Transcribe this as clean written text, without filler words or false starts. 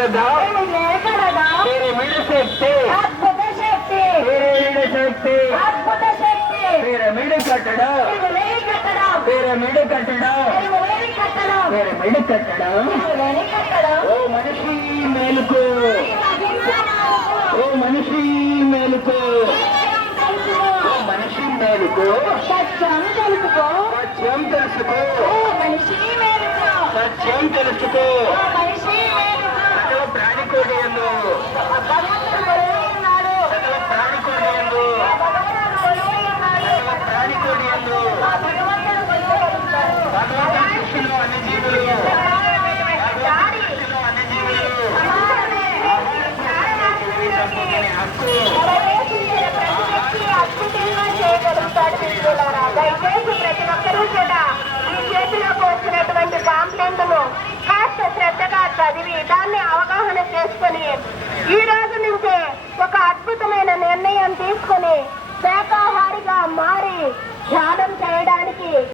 लेकरदा pyramid शक्ति अद्भुत शक्ति पिरामिड कट्टड़ पिरामिड कट्टड़ ओ मनिषी मेलुको मनिषी मेलुको सत्यं తెలుసుకో సత్యం తెలుసుకో సకల ప్రాణికోటి యందు భగవంతుని సృష్టిలో అన్ని జీవులు దయచేసి ప్రతి ఒక్కరూ కూడా ఈ చేతిలోకి వచ్చినటువంటి పాంప్లెంట్ను కాస్త శ్రద్ధగా చదివి దాన్ని అవగాహన చేసుకుని ఈ రోజు నుంచే ఒక అద్భుతమైన నిర్ణయం తీసుకుని